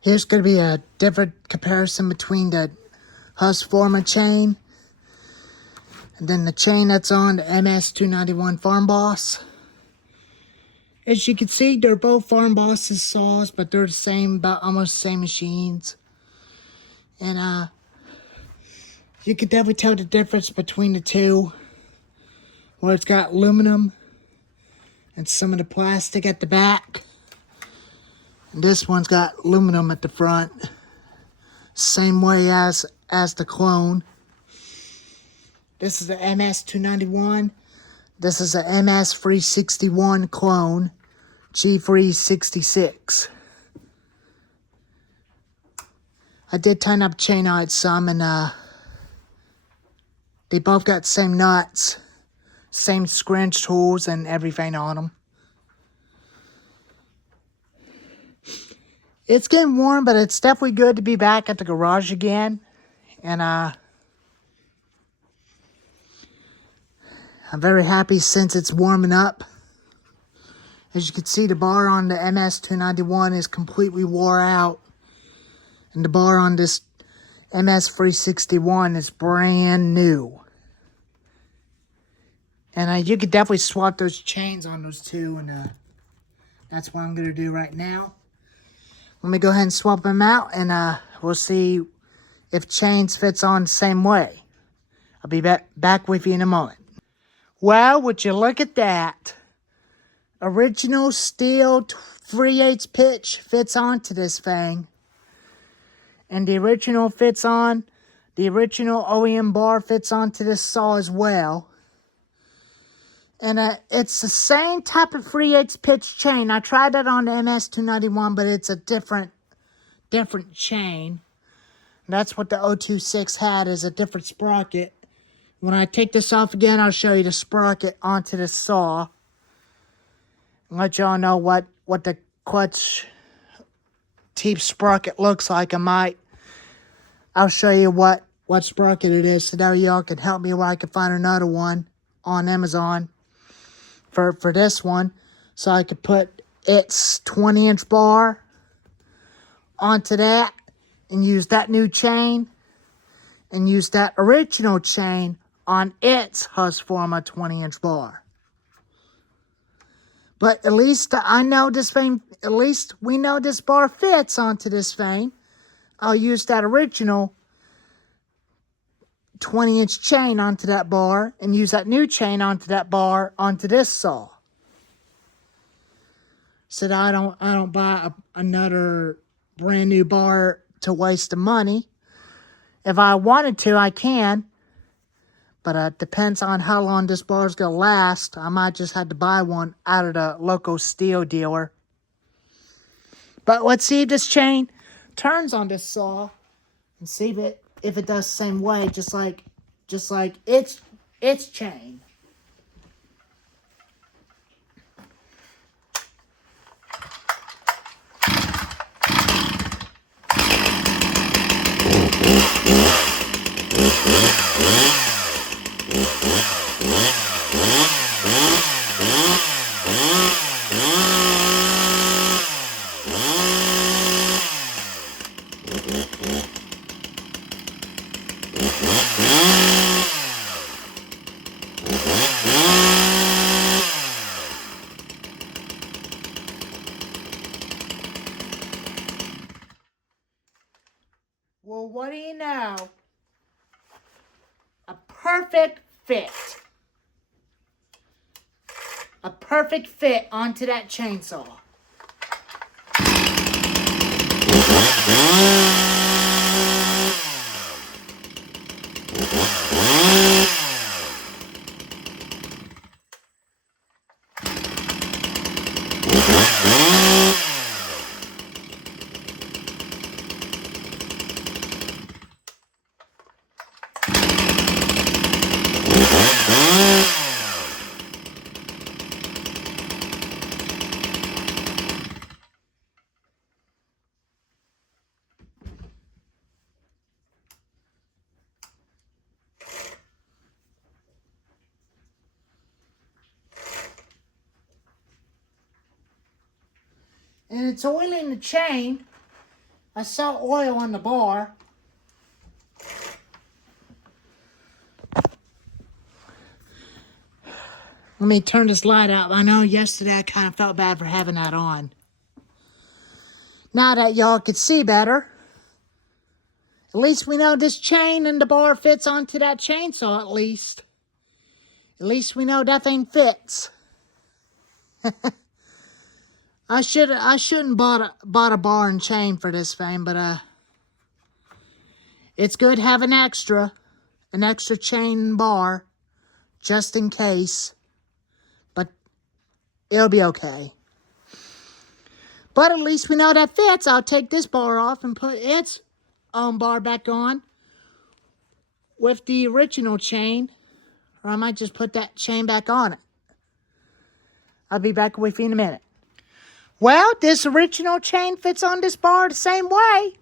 Here's going to be a different comparison between the Husqvarna chain and then the chain that's on the ms361 Farm Boss. As you can see, they're both Farm Boss's saws, but they're the same, about almost the same machines. And you can definitely tell the difference between the two, where it's got aluminum and some of the plastic at the back. And this one's got aluminum at the front, same way as the clone. This is the ms391. This is the ms361 clone, g366. I did tighten up chain on it some, and they both got the same nuts, same scrunch tools and everything on them. It's getting warm, but it's definitely good to be back at the garage again. And I'm very happy since it's warming up. As you can see, the bar on the ms391 is completely wore out. And the bar on this ms361 is brand new. And you could definitely swap those chains on those two. And that's what I'm going to do right now. Let me go ahead and swap them out, and we'll see if chains fits on the same way. I'll be back with you in a moment. Well, would you look at that? Original steel 3/8 pitch fits onto this thing. And the original OEM bar fits onto this saw as well. And it's the same type of 3/8 pitch chain. I tried that on the ms391, but it's a different chain. That's what the 026 had, is a different sprocket. When I take this off again, I'll show you the sprocket onto the saw. And let y'all know what the clutch teeth sprocket looks like. I'll show you what sprocket it is, so that y'all can help me where I can find another one on Amazon for this one, so I could put its 20-inch bar onto that and use that new chain and use that original chain on its Husqvarna 20-inch bar. But at least I know this thing, at least we know this bar fits onto this thing. I'll use that original 20-inch chain onto that bar and use that new chain onto that bar onto this saw. So that I don't buy another brand new bar to waste the money. If I wanted to, I can. But it depends on how long this bar is going to last. I might just have to buy one out of the local steel dealer. But let's see if this chain turns on this saw and see if it does the same way, just like its chain. Well, what do you know? A perfect fit. A perfect fit onto that chainsaw. And it's oiling the chain. I saw oil on the bar. Let me turn this light up. I know yesterday I kind of felt bad for having that on. Now that y'all could see better, at least we know this chain and the bar fits onto that chainsaw at least. At least we know that thing fits. I shouldn't bought a bar and chain for this thing, but it's good having an extra chain and bar, just in case. But it'll be okay. But at least we know that fits. I'll take this bar off and put its own bar back on with the original chain. Or I might just put that chain back on it. I'll be back with you in a minute. Well, this original chain fits on this bar the same way.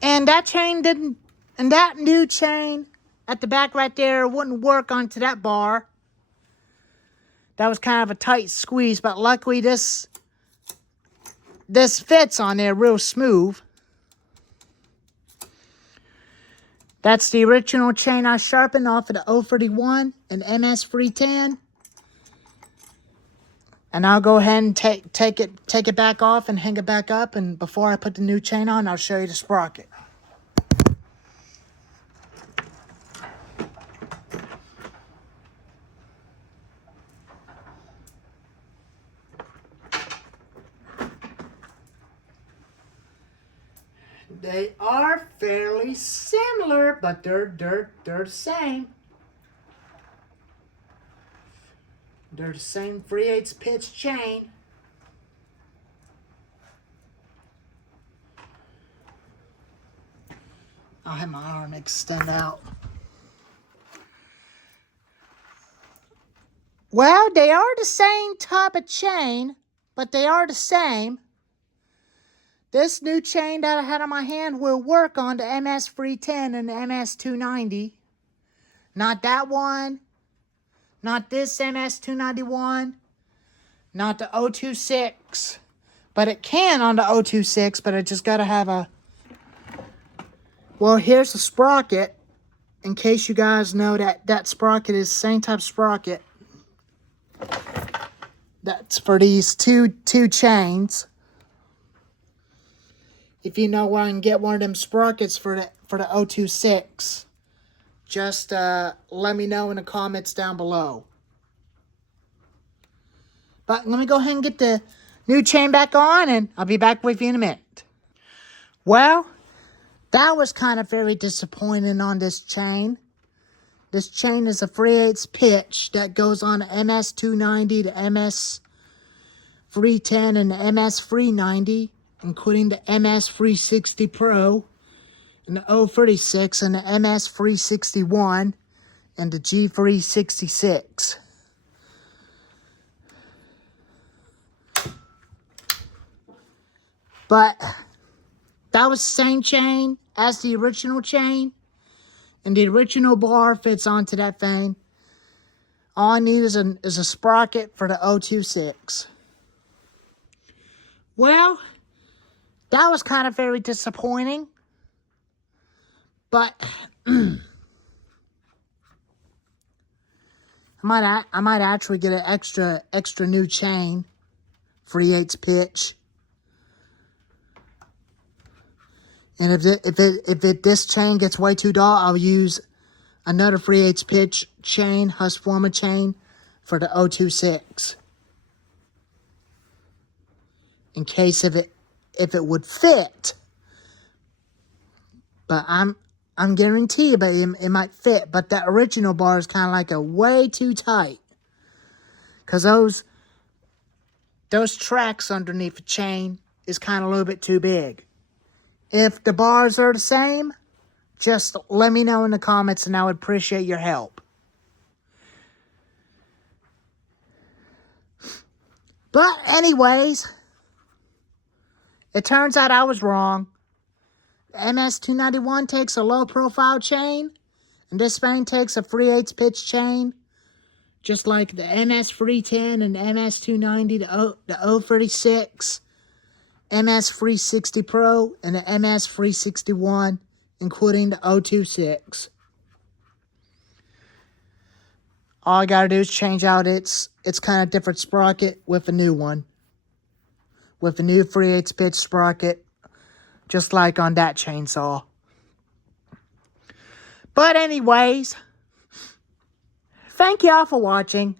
And that chain didn't, and that new chain at the back right there wouldn't work onto that bar. That was kind of a tight squeeze, but luckily this fits on there real smooth. That's the original chain I sharpened off of the 031 and ms310. And I'll go ahead and take it back off and hang it back up. And before I put the new chain on, I'll show you the sprocket. They are fairly similar, but they're the same. They're the same 3/8 pitch chain. I'll have my arm extend out. Well, they are the same type of chain, but they are the same. This new chain that I had on my hand will work on the ms310 and the ms290. Not that one. Not this ms291. Not the 026. But it can on the 026, but I just got to have a... Well, here's the sprocket. In case you guys know that sprocket is the same type of sprocket. That's for these two chains. If you know where I can get one of them sprockets for the 026, just let me know in the comments down below. But let me go ahead and get the new chain back on, and I'll be back with you in a minute. Well, that was kind of very disappointing on this chain. This chain is a 3/8 pitch that goes on the ms290, the ms310, and the ms390. Including the ms360 Pro, and the 036, and the ms361, and the g366. But that was the same chain as the original chain, and the original bar fits onto that thing. All I need is a sprocket for the 026. Well, that was kind of very disappointing, but I might actually get an extra new chain, 3/8 pitch, and if this chain gets way too dull, I'll use another 3/8 pitch chain, Husqvarna chain, for the 026, in case if it would fit. But I'm guaranteed but it might fit. But that original bar is kind of like a way too tight. Because those tracks underneath the chain is kind of a little bit too big. If the bars are the same, just let me know in the comments and I would appreciate your help. But anyways, it turns out I was wrong. The ms291 takes a low profile chain, and this thing takes a 3/8 pitch chain, just like the ms310 and the ms290, the 036, ms360 Pro and the ms361, including the 026. All I gotta do is change out its kind of different sprocket with a new one. With a new 3/8 pitch sprocket, just like on that chainsaw. But anyways, thank y'all for watching.